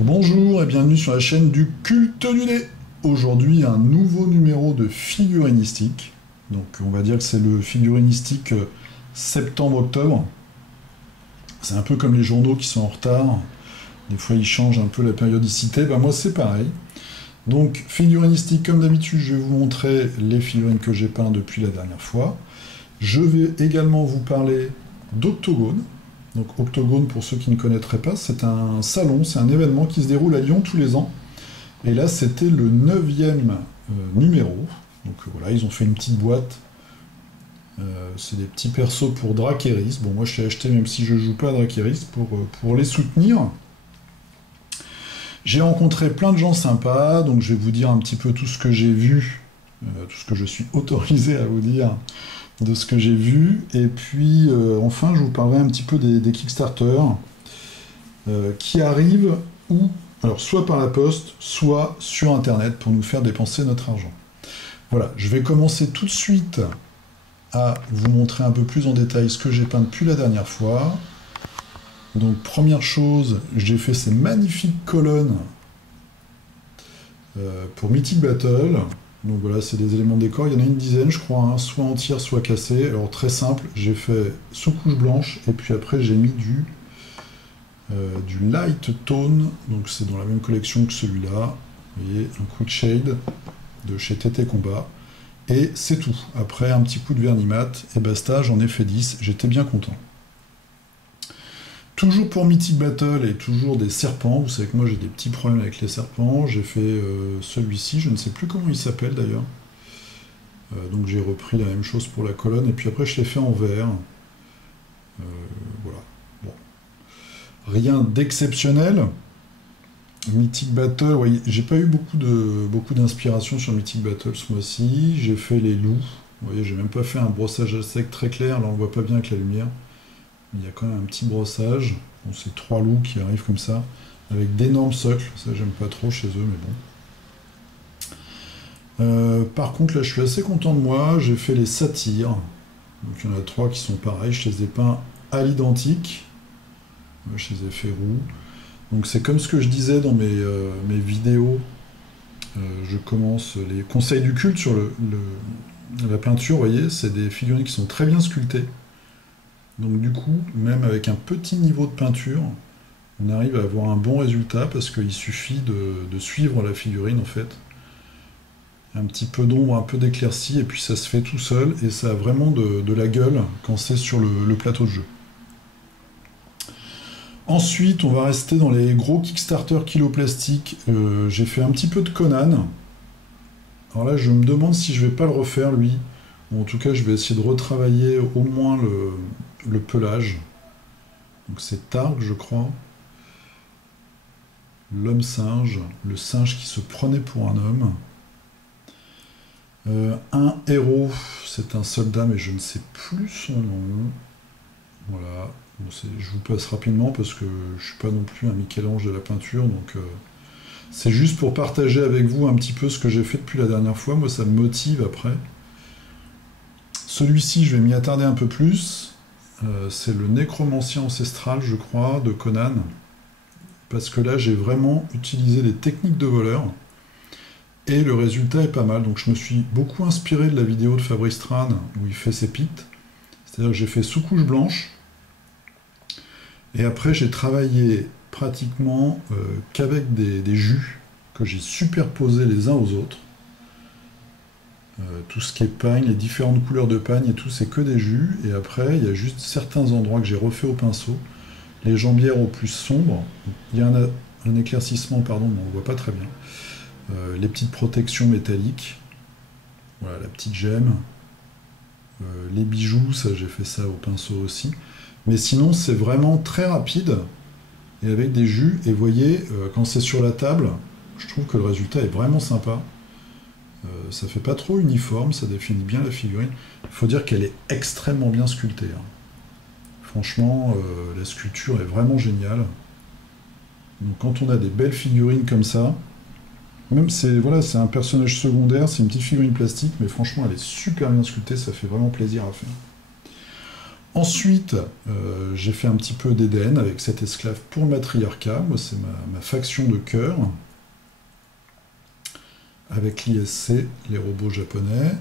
Bonjour et bienvenue sur la chaîne du culte du nez. Aujourd'hui, un nouveau numéro de figurinistique. Donc, on va dire que c'est le figurinistique septembre-octobre. C'est un peu comme les journaux qui sont en retard. Des fois, ils changent un peu la périodicité. Ben, moi, c'est pareil. Donc, figurinistique, comme d'habitude, je vais vous montrer les figurines que j'ai peintes depuis la dernière fois. Je vais également vous parler d'Octogone. Donc Octogone, pour ceux qui ne connaîtraient pas, c'est un salon, c'est un événement qui se déroule à Lyon tous les ans. Et là, c'était le 9e numéro. Donc voilà, ils ont fait une petite boîte. C'est des petits persos pour Drakeris. Bon, moi, je l'ai acheté même si je ne joue pas à Drakeris pour les soutenir. J'ai rencontré plein de gens sympas, donc je vais vous dire un petit peu tout ce que j'ai vu, tout ce que je suis autorisé à vous dire de ce que j'ai vu, et puis enfin je vous parlerai un petit peu des Kickstarter qui arrivent alors soit par la poste, soit sur internet pour nous faire dépenser notre argent. Voilà, je vais commencer tout de suite à vous montrer un peu plus en détail ce que j'ai peint depuis la dernière fois. Donc première chose, j'ai fait ces magnifiques colonnes pour Mythic Battle. Donc voilà, c'est des éléments de décor, il y en a une dizaine je crois, hein, soit entière, soit cassée. Alors très simple, j'ai fait sous-couche blanche, et puis après j'ai mis du light tone, donc c'est dans la même collection que celui-là. Vous voyez, un quick shade de chez TT Combat. Et c'est tout. Après un petit coup de vernis mat, et basta, j'en ai fait 10, j'étais bien content. Toujours pour Mythic Battle et toujours des serpents. Vous savez que moi j'ai des petits problèmes avec les serpents. J'ai fait celui-ci, je ne sais plus comment il s'appelle d'ailleurs. Donc j'ai repris la même chose pour la colonne et puis après je l'ai fait en vert. Voilà. Bon. Rien d'exceptionnel. Mythic Battle, ouais, j'ai pas eu beaucoup d'inspiration sur Mythic Battle ce mois-ci. J'ai fait les loups. Vous voyez, j'ai même pas fait un brossage à sec très clair. Là on voit pas bien avec la lumière. Il y a quand même un petit brossage. Bon, c'est 3 loups qui arrivent comme ça, avec d'énormes socles. Ça, j'aime pas trop chez eux, mais bon. Par contre, là, je suis assez content de moi. J'ai fait les satyres. Donc, il y en a 3 qui sont pareils. Je les ai peints à l'identique. Je les ai fait roux. Donc, c'est comme ce que je disais dans mes vidéos. Je commence les conseils du culte sur la peinture. Vous voyez, c'est des figurines qui sont très bien sculptées. Donc du coup, même avec un petit niveau de peinture, on arrive à avoir un bon résultat parce qu'il suffit de suivre la figurine en fait. Un petit peu d'ombre, un peu d'éclaircie, et puis ça se fait tout seul, et ça a vraiment de la gueule quand c'est sur le plateau de jeu. Ensuite, on va rester dans les gros Kickstarter kiloplastiques. J'ai fait un petit peu de Conan. Alors là, je me demande si je vais pas le refaire lui. Ou en tout cas, je vais essayer de retravailler au moins le pelage. Donc c'est Targ, je crois. L'homme singe, le singe qui se prenait pour un homme. Un héros, c'est un soldat, mais je ne sais plus son nom. Voilà. Bon, je vous passe rapidement parce que je ne suis pas non plus un Michel-Ange de la peinture, donc c'est juste pour partager avec vous un petit peu ce que j'ai fait depuis la dernière fois. Moi, ça me motive après. Celui-ci, je vais m'y attarder un peu plus. C'est le nécromancien ancestral, je crois, de Conan. Parce que là, j'ai vraiment utilisé des techniques de voleur. Et le résultat est pas mal. Donc je me suis beaucoup inspiré de la vidéo de Fabrice Tran où il fait ses pits. C'est-à-dire que j'ai fait sous-couche blanche. Et après, j'ai travaillé pratiquement qu'avec des jus que j'ai superposés les uns aux autres. Tout ce qui est pagne, les différentes couleurs de pagne et tout, c'est que des jus. Et après, il y a juste certains endroits que j'ai refait au pinceau. Les jambières au plus sombre. Il y a un éclaircissement, pardon, mais on ne voit pas très bien. Les petites protections métalliques. Voilà, la petite gemme. Les bijoux, ça, j'ai fait ça au pinceau aussi. Mais sinon, c'est vraiment très rapide. Et avec des jus. Et vous voyez, quand c'est sur la table, je trouve que le résultat est vraiment sympa. Ça fait pas trop uniforme, ça définit bien la figurine. Il faut dire qu'elle est extrêmement bien sculptée. Hein. Franchement, la sculpture est vraiment géniale. Donc quand on a des belles figurines comme ça, même c'est un personnage secondaire, c'est une petite figurine plastique, mais franchement elle est super bien sculptée, ça fait vraiment plaisir à faire. Ensuite, j'ai fait un petit peu d'Eden avec cet esclave pour le matriarcat. Moi, c'est ma faction de cœur. Avec l'ISC, les robots japonais.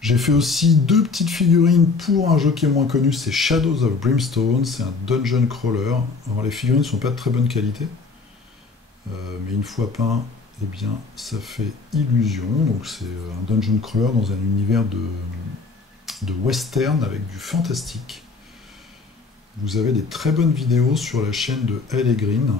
J'ai fait aussi 2 petites figurines pour un jeu qui est moins connu, c'est Shadows of Brimstone, c'est un dungeon crawler. Alors les figurines ne sont pas de très bonne qualité, mais une fois peint, eh bien, ça fait illusion. Donc c'est un dungeon crawler dans un univers de western avec du fantastique. Vous avez des très bonnes vidéos sur la chaîne de L Green.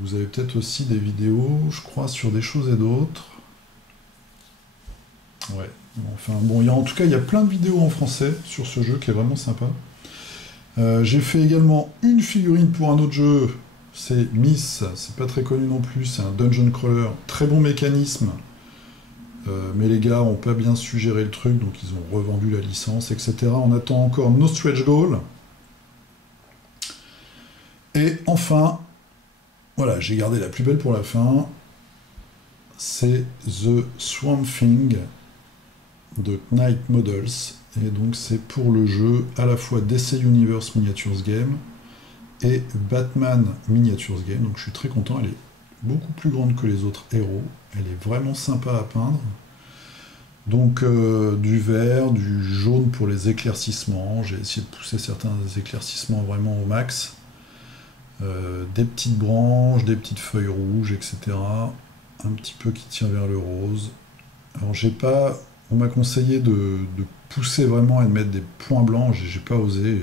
Vous avez peut-être aussi des vidéos, je crois, sur des choses et d'autres. Ouais, enfin bon, en tout cas, il y a plein de vidéos en français sur ce jeu qui est vraiment sympa. J'ai fait également une figurine pour un autre jeu, c'est Myth, c'est pas très connu non plus, c'est un dungeon crawler, très bon mécanisme, mais les gars ont pas bien su gérer le truc, donc ils ont revendu la licence, etc. On attend encore No Stretch Goal. Et enfin, voilà, j'ai gardé la plus belle pour la fin, c'est The Swamp Thing de Knight Models, et donc c'est pour le jeu à la fois DC Universe Miniatures Game et Batman Miniatures Game, donc je suis très content, elle est beaucoup plus grande que les autres héros, elle est vraiment sympa à peindre, donc du vert, du jaune pour les éclaircissements, j'ai essayé de pousser certains éclaircissements vraiment au max, des petites branches, des petites feuilles rouges, etc., un petit peu qui tire vers le rose. Alors on m'a conseillé de pousser vraiment et de mettre des points blancs, j'ai pas osé, et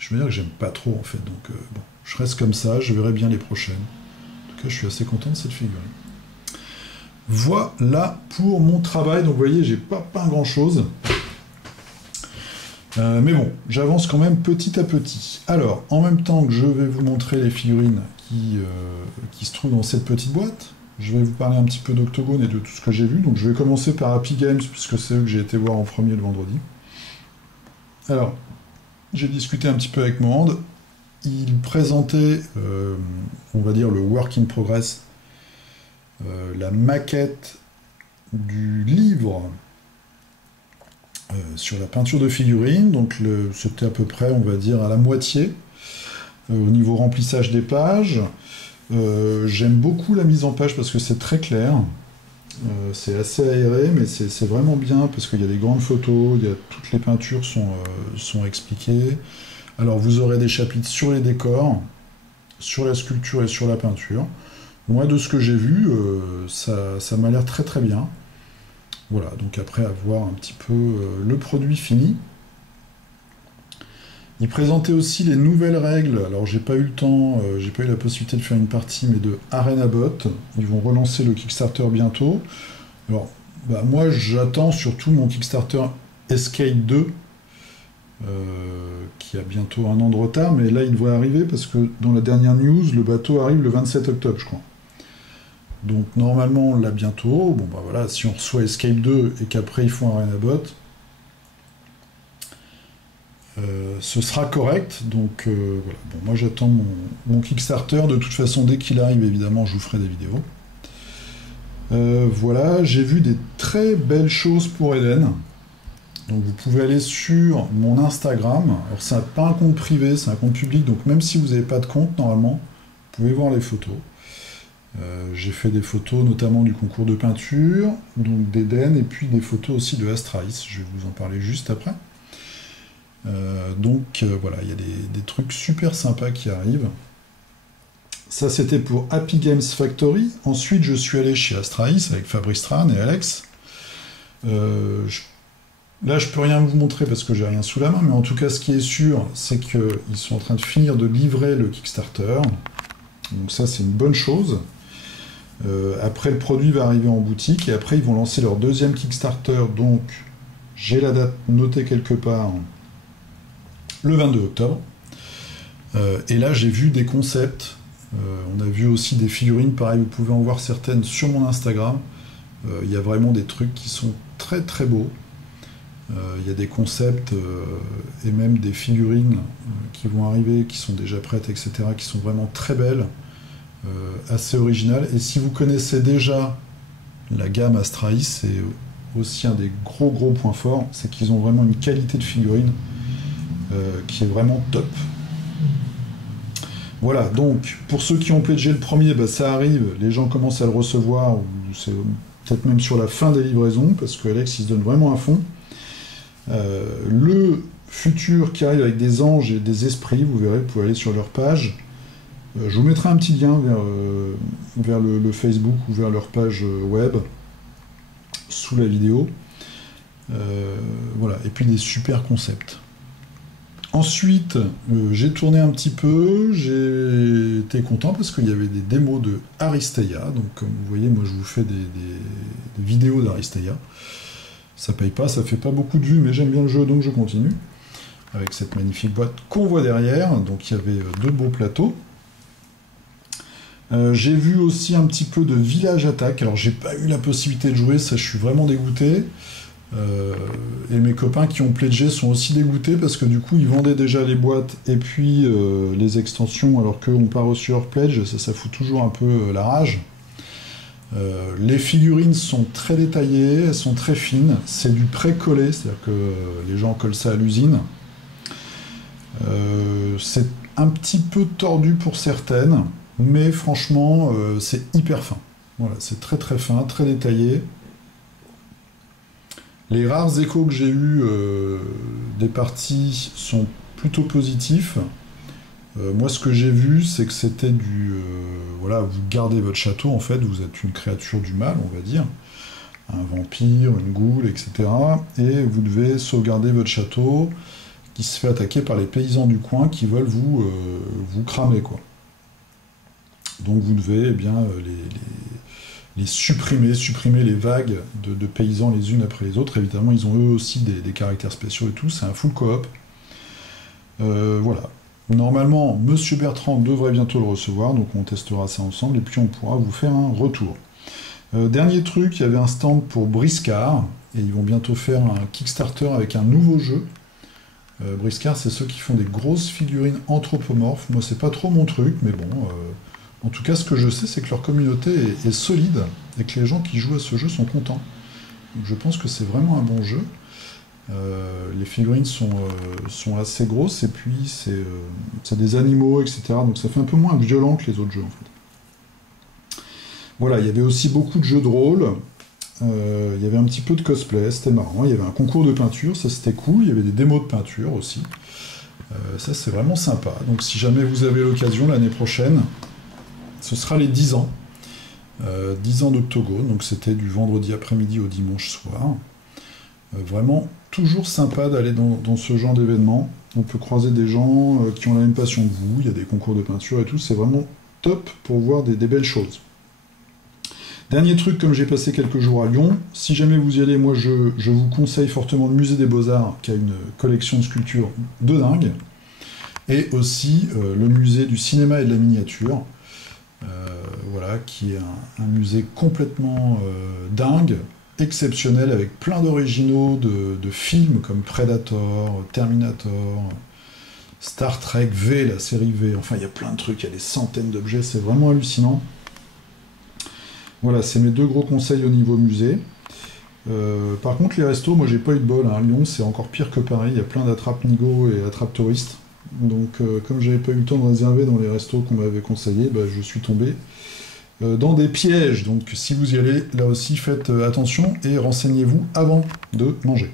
je veux dire que j'aime pas trop en fait, donc bon, je reste comme ça, je verrai bien les prochaines. En tout cas, je suis assez content de cette figurine. Voilà pour mon travail, donc vous voyez, j'ai pas peint grand chose. Mais bon, j'avance quand même petit à petit. Alors, en même temps que je vais vous montrer les figurines qui se trouvent dans cette petite boîte, je vais vous parler un petit peu d'Octogone et de tout ce que j'ai vu. Donc je vais commencer par Happy Games, puisque c'est eux que j'ai été voir en premier le vendredi. Alors, j'ai discuté un petit peu avec Mohand. Il présentait, on va dire, le work in progress, la maquette du livre sur la peinture de figurines. Donc c'était à peu près, on va dire, à la moitié au niveau remplissage des pages. J'aime beaucoup la mise en page parce que c'est très clair, c'est assez aéré, mais c'est vraiment bien parce qu'il y a des grandes photos, toutes les peintures sont expliquées. Alors vous aurez des chapitres sur les décors, sur la sculpture et sur la peinture. Moi, de ce que j'ai vu, ça m'a l'air très très bien. Voilà, donc après avoir un petit peu le produit fini. Il présentait aussi les nouvelles règles, alors j'ai pas eu le temps, j'ai pas eu la possibilité de faire une partie, mais de ArenaBot. Ils vont relancer le Kickstarter bientôt. Alors, moi j'attends surtout mon Kickstarter Escape 2, qui a bientôt 1 an de retard, mais là il devrait arriver parce que dans la dernière news, le bateau arrive le 27 octobre, je crois. Donc normalement on l'a bientôt. Bon bah voilà, si on reçoit Escape 2 et qu'après ils font ArenaBot, ce sera correct, donc voilà. Bon, moi j'attends mon Kickstarter, de toute façon dès qu'il arrive évidemment je vous ferai des vidéos. Voilà, j'ai vu des très belles choses pour Eden, donc vous pouvez aller sur mon Instagram, alors c'est pas un compte privé, c'est un compte public, donc même si vous n'avez pas de compte normalement, vous pouvez voir les photos. J'ai fait des photos notamment du concours de peinture, donc d'Eden, et puis des photos aussi de Astralis, je vais vous en parler juste après. Voilà, il y a des trucs super sympas qui arrivent. Ça c'était pour Happy Games Factory. Ensuite je suis allé chez Astralis avec Fabrice Tran et Alex. Là je peux rien vous montrer parce que j'ai rien sous la main, mais en tout cas ce qui est sûr c'est qu'ils sont en train de finir de livrer le Kickstarter. Donc ça c'est une bonne chose. Après le produit va arriver en boutique et après ils vont lancer leur deuxième Kickstarter, donc j'ai la date notée quelque part, le 22 octobre. Et là, j'ai vu des concepts. On a vu aussi des figurines. Pareil, vous pouvez en voir certaines sur mon Instagram. Il y a vraiment des trucs qui sont très très beaux. Il y a des concepts et même des figurines qui vont arriver, qui sont déjà prêtes, etc., qui sont vraiment très belles, assez originales. Et si vous connaissez déjà la gamme Astralis, c'est aussi un des gros points forts, c'est qu'ils ont vraiment une qualité de figurine qui est vraiment top. Voilà, donc pour ceux qui ont pledgé le premier, bah, ça arrive, les gens commencent à le recevoir, ou c'est peut-être même sur la fin des livraisons, parce que Alex il se donne vraiment à fond. Le futur qui arrive avec des anges et des esprits, vous verrez, vous pouvez aller sur leur page. Je vous mettrai un petit lien vers le Facebook ou vers leur page web sous la vidéo. Voilà, et puis des super concepts. Ensuite, j'ai tourné un petit peu, j'ai été content parce qu'il y avait des démos de Aristeia. Donc, comme vous voyez, moi je vous fais des vidéos d'Aristeia. Ça paye pas, ça fait pas beaucoup de vues, mais j'aime bien le jeu donc je continue. Avec cette magnifique boîte qu'on voit derrière. Donc, il y avait 2 beaux plateaux. J'ai vu aussi un petit peu de Village Attack. Alors, j'ai pas eu la possibilité de jouer, ça je suis vraiment dégoûté. Et mes copains qui ont pledgé sont aussi dégoûtés parce que du coup ils vendaient déjà les boîtes et puis les extensions alors qu'eux n'ont pas reçu leur pledge, ça fout toujours un peu la rage. Les figurines sont très détaillées, elles sont très fines, c'est du pré-collé, c'est-à-dire que les gens collent ça à l'usine. C'est un petit peu tordu pour certaines, mais franchement c'est hyper fin. Voilà, c'est très très fin, très détaillé. Les rares échos que j'ai eus des parties sont plutôt positifs. Moi, ce que j'ai vu, c'est que c'était du... voilà, vous gardez votre château, en fait, vous êtes une créature du mal, on va dire. Un vampire, une goule, etc. Et vous devez sauvegarder votre château, qui se fait attaquer par les paysans du coin qui veulent vous cramer, quoi. Donc vous devez, eh bien, les supprimer les vagues de paysans les unes après les autres. Évidemment, ils ont eux aussi des caractères spéciaux et tout, c'est un full coop. Voilà. Normalement, Monsieur Bertrand devrait bientôt le recevoir, donc on testera ça ensemble, et puis on pourra vous faire un retour. Dernier truc, il y avait un stand pour Briscard, et ils vont bientôt faire un Kickstarter avec un nouveau jeu. Briscard, c'est ceux qui font des grosses figurines anthropomorphes. Moi, c'est pas trop mon truc, mais bon... En tout cas, ce que je sais, c'est que leur communauté est solide et que les gens qui jouent à ce jeu sont contents. Donc, je pense que c'est vraiment un bon jeu. Les figurines sont assez grosses et puis c'est des animaux, etc. Donc ça fait un peu moins violent que les autres jeux, en fait. Voilà, il y avait aussi beaucoup de jeux de rôle. Il y avait un petit peu de cosplay, c'était marrant. Il y avait un concours de peinture, ça c'était cool. Il y avait des démos de peinture aussi. Ça, c'est vraiment sympa. Donc si jamais vous avez l'occasion l'année prochaine... Ce sera les 10 ans. 10 ans d'Octogone, donc c'était du vendredi après-midi au dimanche soir. Vraiment toujours sympa d'aller dans ce genre d'événement. On peut croiser des gens qui ont la même passion que vous, il y a des concours de peinture et tout, c'est vraiment top pour voir des belles choses. Dernier truc, comme j'ai passé quelques jours à Lyon, si jamais vous y allez, moi je vous conseille fortement le Musée des Beaux-Arts, qui a une collection de sculptures de dingue, et aussi le musée du cinéma et de la miniature. Voilà, qui est un musée complètement dingue, exceptionnel, avec plein d'originaux de films comme Predator, Terminator, Star Trek V, la série V, enfin il y a plein de trucs, il y a des centaines d'objets, c'est vraiment hallucinant. Voilà, c'est mes 2 gros conseils au niveau musée. Par contre, les restos, moi j'ai pas eu de bol, hein. Lyon c'est encore pire que Paris, il y a plein d'attrape-nigo et attrape-touristes. Donc, comme j'avais pas eu le temps de réserver dans les restos qu'on m'avait conseillé, bah, je suis tombé dans des pièges. Donc, si vous y allez, là aussi, faites attention et renseignez-vous avant de manger.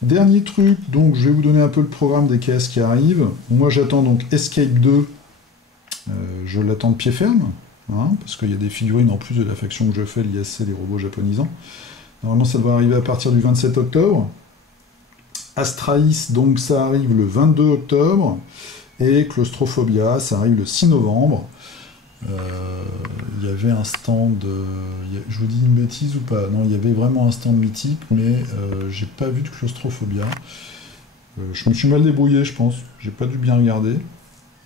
Dernier truc, donc, je vais vous donner un peu le programme des caisses qui arrivent. Moi, j'attends donc Escape 2. Je l'attends de pied ferme, hein, parce qu'il y a des figurines en plus de la faction que je fais, l'ISC, les robots japonisants. Normalement, ça devrait arriver à partir du 27 octobre. Astraïs, donc ça arrive le 22 octobre, et Claustrophobia, ça arrive le 6 novembre. Il y avait un stand, je vous dis une bêtise ou pas? Non, il y avait vraiment un stand mythique, mais j'ai pas vu de Claustrophobia. Je me suis mal débrouillé, je pense, j'ai pas dû bien regarder.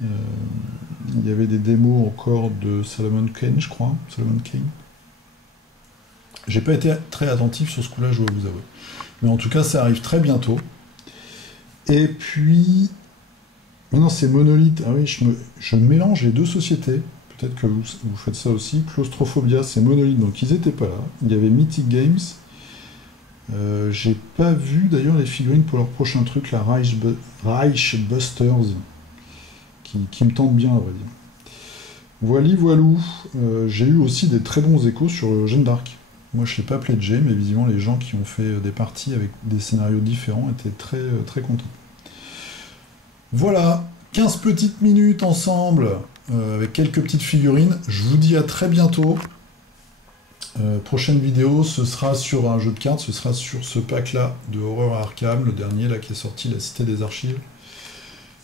Il y avait des démos encore de Solomon Kane, je crois, Solomon Kane. J'ai pas été très attentif sur ce coup-là, je dois vous avouer. Mais en tout cas, ça arrive très bientôt. Et puis... Maintenant, c'est Monolith. Ah oui, je mélange les 2 sociétés. Peut-être que vous faites ça aussi. Claustrophobia, c'est Monolith, donc ils n'étaient pas là. Il y avait Mythic Games. J'ai pas vu d'ailleurs les figurines pour leur prochain truc, la Reich Busters, qui me tente bien à vrai dire. Voilou. J'ai eu aussi des très bons échos sur Jeanne d'Arc. Moi je l'ai pas pledgé, mais visiblement les gens qui ont fait des parties avec des scénarios différents étaient très, très contents. Voilà, 15 petites minutes ensemble, avec quelques petites figurines. Je vous dis à très bientôt. Prochaine vidéo, ce sera sur un jeu de cartes, ce sera sur ce pack-là de Horror Arkham, le dernier là qui est sorti, la Cité des Archives.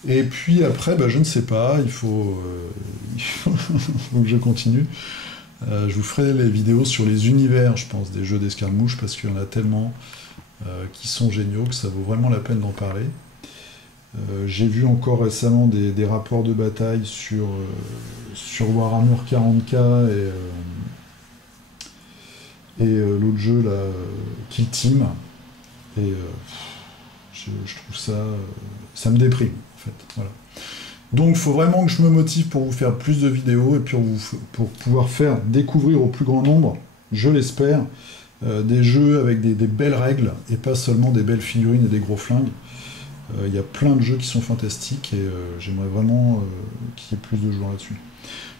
Et puis après, bah, je ne sais pas, il faut que je continue. Je vous ferai les vidéos sur les univers, je pense, des jeux d'escarmouche, parce qu'il y en a tellement qui sont géniaux que ça vaut vraiment la peine d'en parler. J'ai vu encore récemment des rapports de bataille sur Warhammer 40K et l'autre jeu là, Kill Team. Et je trouve ça me déprime en fait. Voilà. Donc il faut vraiment que je me motive pour vous faire plus de vidéos et puis pour pouvoir faire découvrir au plus grand nombre, je l'espère, des jeux avec des belles règles et pas seulement des belles figurines et des gros flingues. Il y a plein de jeux qui sont fantastiques et j'aimerais vraiment qu'il y ait plus de joueurs là-dessus.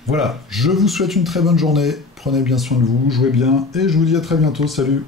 Voilà, je vous souhaite une très bonne journée, prenez bien soin de vous, jouez bien et je vous dis à très bientôt, salut!